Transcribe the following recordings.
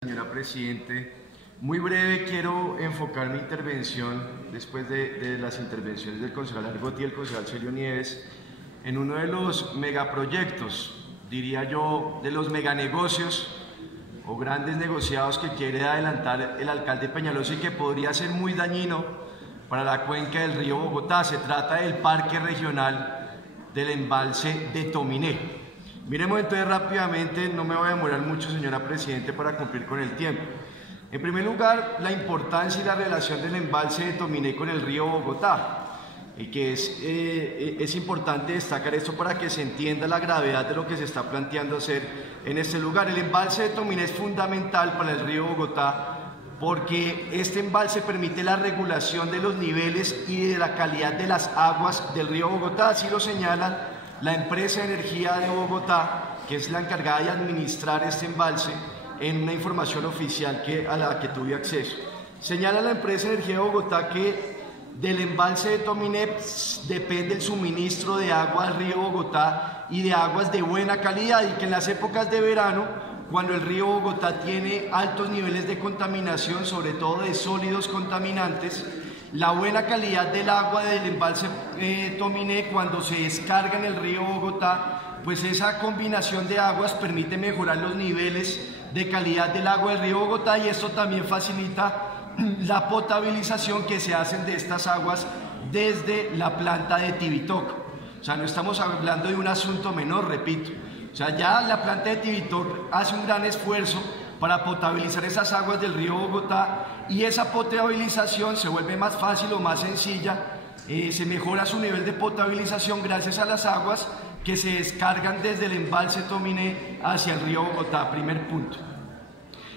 Señora Presidente, muy breve quiero enfocar mi intervención después de las intervenciones del concejal Argote y el concejal Celio Nieves en uno de los megaproyectos, diría yo, de los meganegocios o grandes negociados que quiere adelantar el alcalde Peñalosa y que podría ser muy dañino para la cuenca del río Bogotá. Se trata del Parque Regional del Embalse de Tominé. Miremos entonces rápidamente, no me voy a demorar mucho, señora Presidente, para cumplir con el tiempo. En primer lugar, la importancia y la relación del embalse de Tominé con el río Bogotá, y que es importante destacar esto para que se entienda la gravedad de lo que se está planteando hacer en este lugar. El embalse de Tominé es fundamental para el río Bogotá porque este embalse permite la regulación de los niveles y de la calidad de las aguas del río Bogotá, así lo señala la empresa de energía de Bogotá, que es la encargada de administrar este embalse, en una información oficial a la que tuve acceso. Señala la empresa de energía de Bogotá que del embalse de Tominé depende el suministro de agua al río Bogotá y de aguas de buena calidad, y que en las épocas de verano, cuando el río Bogotá tiene altos niveles de contaminación, sobre todo de sólidos contaminantes, la buena calidad del agua del embalse Tominé, cuando se descarga en el río Bogotá, pues esa combinación de aguas permite mejorar los niveles de calidad del agua del río Bogotá, y esto también facilita la potabilización que se hacen de estas aguas desde la planta de Tibitoc. O sea, no estamos hablando de un asunto menor, repito. O sea, ya la planta de Tibitoc hace un gran esfuerzo para potabilizar esas aguas del río Bogotá, y esa potabilización se vuelve más fácil o más sencilla, se mejora su nivel de potabilización gracias a las aguas que se descargan desde el embalse Tominé hacia el río Bogotá, primer punto.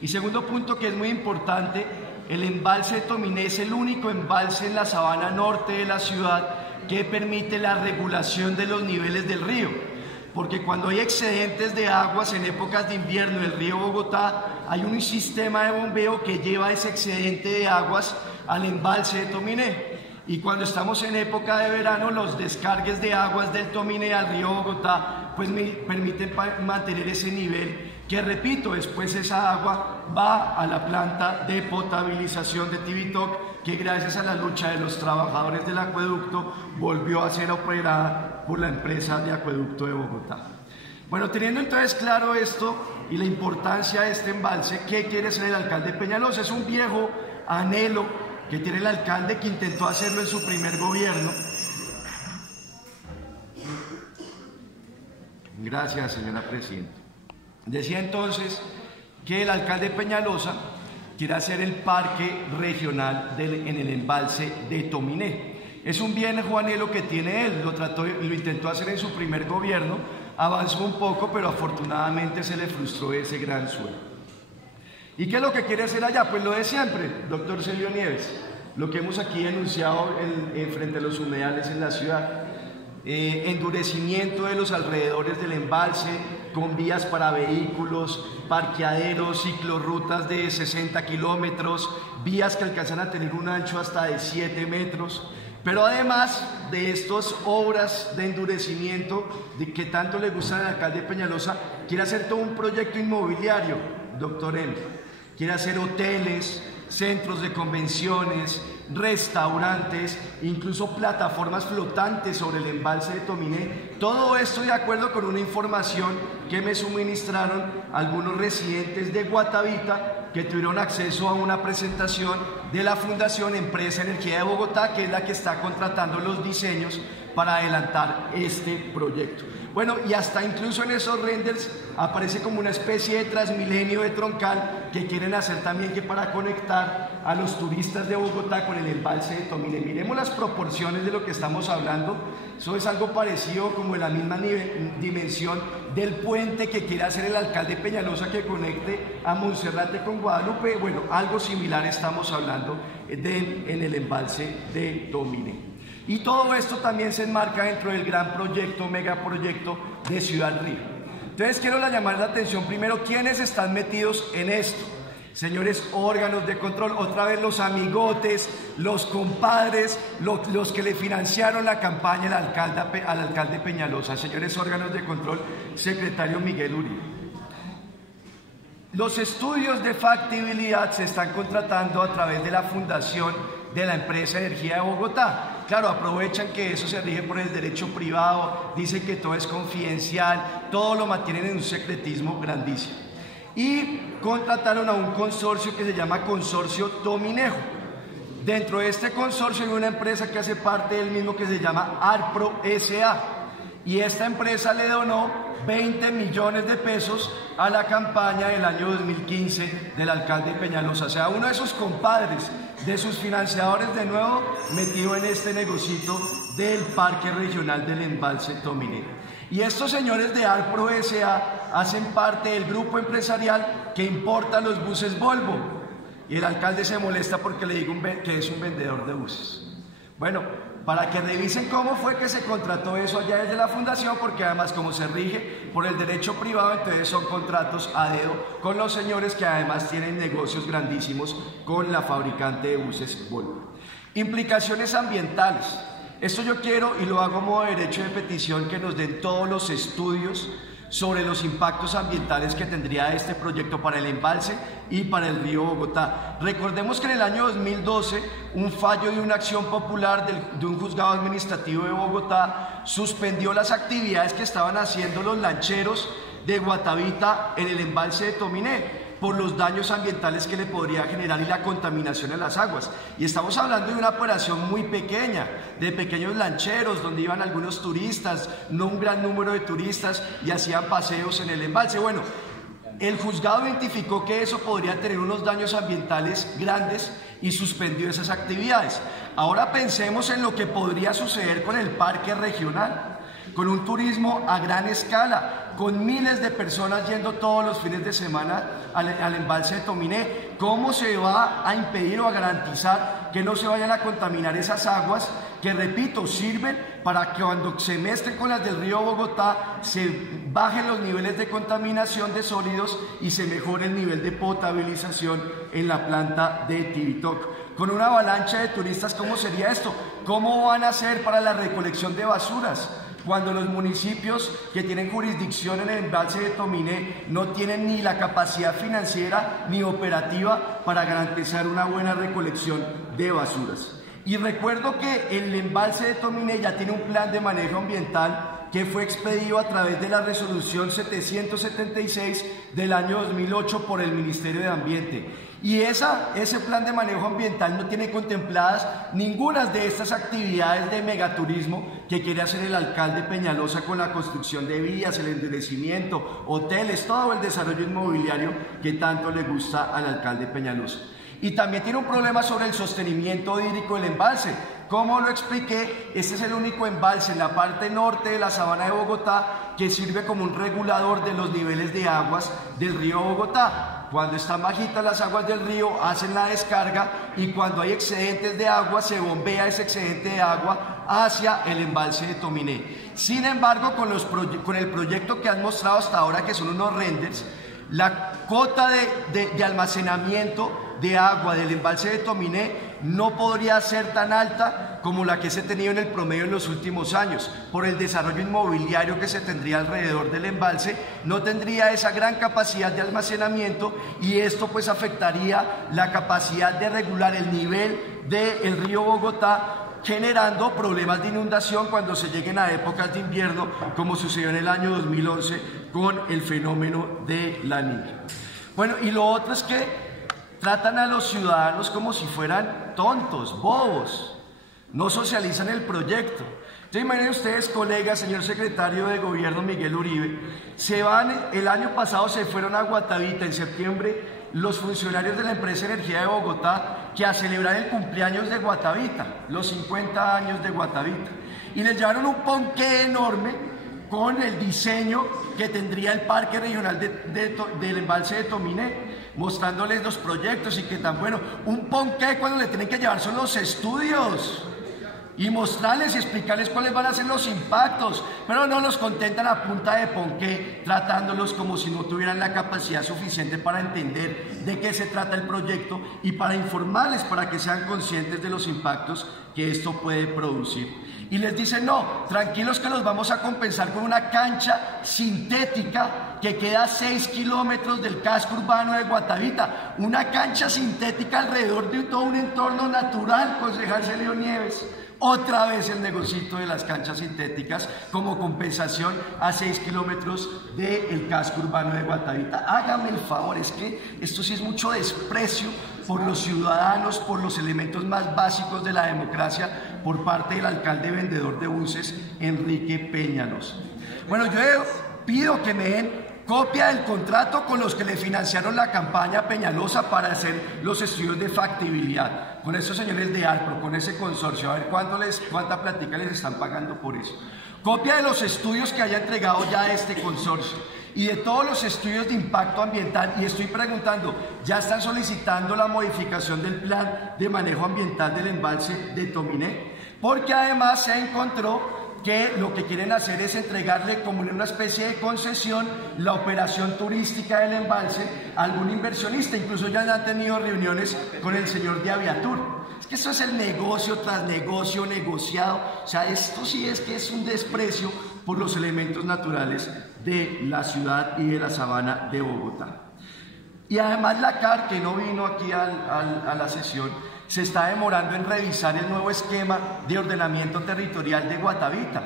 Y segundo punto, que es muy importante, el embalse Tominé es el único embalse en la sabana norte de la ciudad que permite la regulación de los niveles del río, porque cuando hay excedentes de aguas en épocas de invierno en el río Bogotá, hay un sistema de bombeo que lleva ese excedente de aguas al embalse de Tominé. Y cuando estamos en época de verano, los descargues de aguas del Tominé al río Bogotá pues permiten mantener ese nivel, que repito, después esa agua va a la planta de potabilización de Tibitoc, que gracias a la lucha de los trabajadores del acueducto volvió a ser operada por la empresa de acueducto de Bogotá. Bueno, teniendo entonces claro esto y la importancia de este embalse, ¿qué quiere hacer el alcalde Peñalosa? Es un viejo anhelo que tiene el alcalde, que intentó hacerlo en su primer gobierno. Gracias, señora Presidenta. Decía entonces que el alcalde Peñalosa quiere hacer el parque regional en el embalse de Tominé. Es un viejo anhelo que tiene él, lo intentó hacer en su primer gobierno, avanzó un poco, pero afortunadamente se le frustró ese gran sueño. ¿Y qué es lo que quiere hacer allá? Pues lo de siempre, doctor Celio Nieves, lo que hemos aquí denunciado frente a los humedales en la ciudad. Endurecimiento de los alrededores del embalse, con vías para vehículos, parqueaderos, ciclorrutas de 60 kilómetros, vías que alcanzan a tener un ancho hasta de 7 metros. Pero además de estas obras de endurecimiento que tanto le gustan al alcalde Peñalosa, quiere hacer todo un proyecto inmobiliario, doctor M. Quiere hacer hoteles, centros de convenciones, restaurantes, incluso plataformas flotantes sobre el embalse de Tominé. Todo esto de acuerdo con una información que me suministraron algunos residentes de Guatavita, que tuvieron acceso a una presentación de la Fundación Empresa Energía de Bogotá, que es la que está contratando los diseños para adelantar este proyecto. Bueno, y hasta incluso en esos renders aparece como una especie de Transmilenio de troncal que quieren hacer también, que para conectar a los turistas de Bogotá con el embalse de Tominé. Miremos las proporciones de lo que estamos hablando. Eso es algo parecido, como en la misma dimensión del puente que quiere hacer el alcalde Peñalosa, que conecte a Monserrate con Guadalupe. Bueno, algo similar estamos hablando en el embalse de Tominé. Y todo esto también se enmarca dentro del gran proyecto, megaproyecto de Ciudad Río. Entonces quiero llamar la atención primero, ¿quiénes están metidos en esto? Señores órganos de control, otra vez los amigotes, los compadres, los que le financiaron la campaña al alcalde Peñalosa. Señores órganos de control, secretario Miguel Uribe. Los estudios de factibilidad se están contratando a través de la fundación de la empresa Energía de Bogotá. Claro, aprovechan que eso se rige por el derecho privado, dicen que todo es confidencial, todo lo mantienen en un secretismo grandísimo. Y contrataron a un consorcio que se llama Consorcio Tominejo. Dentro de este consorcio hay una empresa que hace parte del mismo que se llama Arpro S.A. y esta empresa le donó 20 millones de pesos a la campaña del año 2015 del alcalde Peñalosa. O sea, uno de sus compadres, de sus financiadores de nuevo, metido en este negocito del Parque Regional del Embalse Tominé. Y estos señores de Arpro S.A. hacen parte del grupo empresarial que importa los buses Volvo. Y el alcalde se molesta porque le digo que es un vendedor de buses. Bueno, para que revisen cómo fue que se contrató eso allá desde la fundación, porque además como se rige por el derecho privado, entonces son contratos a dedo con los señores que además tienen negocios grandísimos con la fabricante de buses Volvo. Implicaciones ambientales. Esto yo quiero, y lo hago como derecho de petición, que nos den todos los estudios sobre los impactos ambientales que tendría este proyecto para el embalse y para el río Bogotá. Recordemos que en el año 2012 un fallo de una acción popular de un juzgado administrativo de Bogotá suspendió las actividades que estaban haciendo los lancheros de Guatavita en el embalse de Tominé por los daños ambientales que le podría generar y la contaminación en las aguas. Y estamos hablando de una operación muy pequeña, de pequeños lancheros donde iban algunos turistas, no un gran número de turistas, y hacían paseos en el embalse. Bueno, el juzgado identificó que eso podría tener unos daños ambientales grandes y suspendió esas actividades. Ahora pensemos en lo que podría suceder con el parque regional, con un turismo a gran escala, con miles de personas yendo todos los fines de semana al embalse de Tominé. ¿Cómo se va a impedir o a garantizar que no se vayan a contaminar esas aguas que, repito, sirven para que cuando se mezclen con las del río Bogotá se bajen los niveles de contaminación de sólidos y se mejore el nivel de potabilización en la planta de Tibitoc? Con una avalancha de turistas, ¿cómo sería esto? ¿Cómo van a hacer para la recolección de basuras cuando los municipios que tienen jurisdicción en el embalse de Tominé no tienen ni la capacidad financiera ni operativa para garantizar una buena recolección de basuras? Y recuerdo que el embalse de Tominé ya tiene un plan de manejo ambiental que fue expedido a través de la resolución 776 del año 2008 por el Ministerio de Ambiente. Y ese plan de manejo ambiental no tiene contempladas ninguna de estas actividades de megaturismo que quiere hacer el alcalde Peñalosa con la construcción de vías, el endurecimiento, hoteles, todo el desarrollo inmobiliario que tanto le gusta al alcalde Peñalosa. Y también tiene un problema sobre el sostenimiento hídrico del embalse. Como lo expliqué, este es el único embalse en la parte norte de la sabana de Bogotá que sirve como un regulador de los niveles de aguas del río Bogotá. Cuando están bajitas las aguas del río, hacen la descarga, y cuando hay excedentes de agua, se bombea ese excedente de agua hacia el embalse de Tominé. Sin embargo, con el proyecto que han mostrado hasta ahora, que son unos renders, la cota de almacenamiento de agua del embalse de Tominé no podría ser tan alta como la que se ha tenido en el promedio en los últimos años. Por el desarrollo inmobiliario que se tendría alrededor del embalse, no tendría esa gran capacidad de almacenamiento, y esto pues afectaría la capacidad de regular el nivel del río Bogotá, generando problemas de inundación cuando se lleguen a épocas de invierno, como sucedió en el año 2011 con el fenómeno de la Niña. Bueno, y lo otro es que tratan a los ciudadanos como si fueran tontos, bobos, no socializan el proyecto. Entonces imaginen ustedes, colegas, señor secretario de Gobierno Miguel Uribe, el año pasado se fueron a Guatavita en septiembre los funcionarios de la empresa Energía de Bogotá que a celebrar el cumpleaños de Guatavita, los 50 años de Guatavita, y les llevaron un ponqué enorme con el diseño que tendría el parque regional del embalse de Tominé, mostrándoles los proyectos y que tan bueno. Un ponqué cuando le tienen que llevar son los estudios. y mostrarles y explicarles cuáles van a ser los impactos, pero no los contentan a punta de ponqué, tratándolos como si no tuvieran la capacidad suficiente para entender de qué se trata el proyecto y para informarles para que sean conscientes de los impactos que esto puede producir. Y les dicen, no, tranquilos que los vamos a compensar con una cancha sintética que queda a 6 kilómetros del casco urbano de Guatavita, una cancha sintética alrededor de todo un entorno natural, concejal Celio Nieves. Otra vez el negocito de las canchas sintéticas como compensación a 6 kilómetros del casco urbano de Guatavita. Hágame el favor, es que esto sí es mucho desprecio por los ciudadanos, por los elementos más básicos de la democracia por parte del alcalde vendedor de buses, Enrique Peñalosa. Bueno, yo pido que me den copia del contrato con los que le financiaron la campaña a Peñalosa para hacer los estudios de factibilidad. Con esos señores de ARPRO, con ese consorcio, a ver cuánta plática les están pagando por eso. Copia de los estudios que haya entregado ya este consorcio y de todos los estudios de impacto ambiental. Y estoy preguntando, ¿ya están solicitando la modificación del plan de manejo ambiental del embalse de Tominé? Porque además se encontró que lo que quieren hacer es entregarle como en una especie de concesión la operación turística del embalse a algún inversionista. Incluso ya han tenido reuniones con el señor de Aviatur. Es que eso es el negocio tras negocio negociado. O sea, esto sí es que es un desprecio por los elementos naturales de la ciudad y de la sabana de Bogotá. Y además la CAR, que no vino aquí a la sesión, se está demorando en revisar el nuevo esquema de ordenamiento territorial de Guatavita.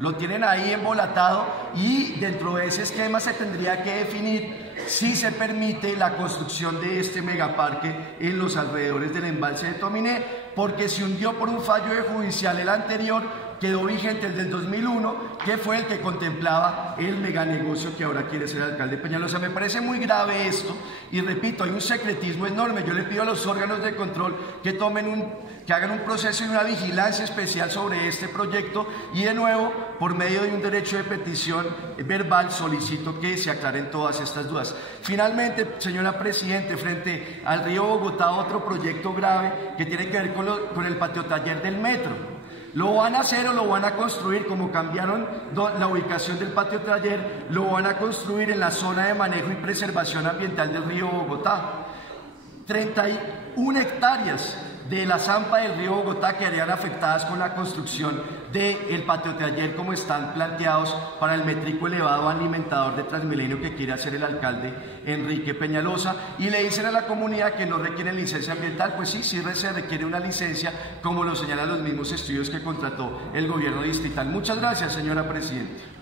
Lo tienen ahí embolatado y dentro de ese esquema se tendría que definir si se permite la construcción de este megaparque en los alrededores del embalse de Tominé, porque se hundió por un fallo judicial el anterior, quedó vigente el del 2001, que fue el que contemplaba el meganegocio que ahora quiere ser alcalde Peñalosa. Me parece muy grave esto y repito, hay un secretismo enorme. Yo le pido a los órganos de control que hagan un proceso y una vigilancia especial sobre este proyecto y de nuevo, por medio de un derecho de petición verbal, solicito que se aclaren todas estas dudas. Finalmente, señora Presidente, frente al río Bogotá, otro proyecto grave que tiene que ver con el patio taller del metro. Lo van a hacer o lo van a construir, como cambiaron la ubicación del patio taller, lo van a construir en la zona de manejo y preservación ambiental del río Bogotá. 31 hectáreas de la zampa del río Bogotá quedarían afectadas con la construcción del patio taller como están planteados para el métrico elevado alimentador de Transmilenio que quiere hacer el alcalde Enrique Peñalosa, y le dicen a la comunidad que no requieren licencia ambiental. Pues sí se requiere una licencia, como lo señalan los mismos estudios que contrató el gobierno distrital. Muchas gracias, señora Presidenta.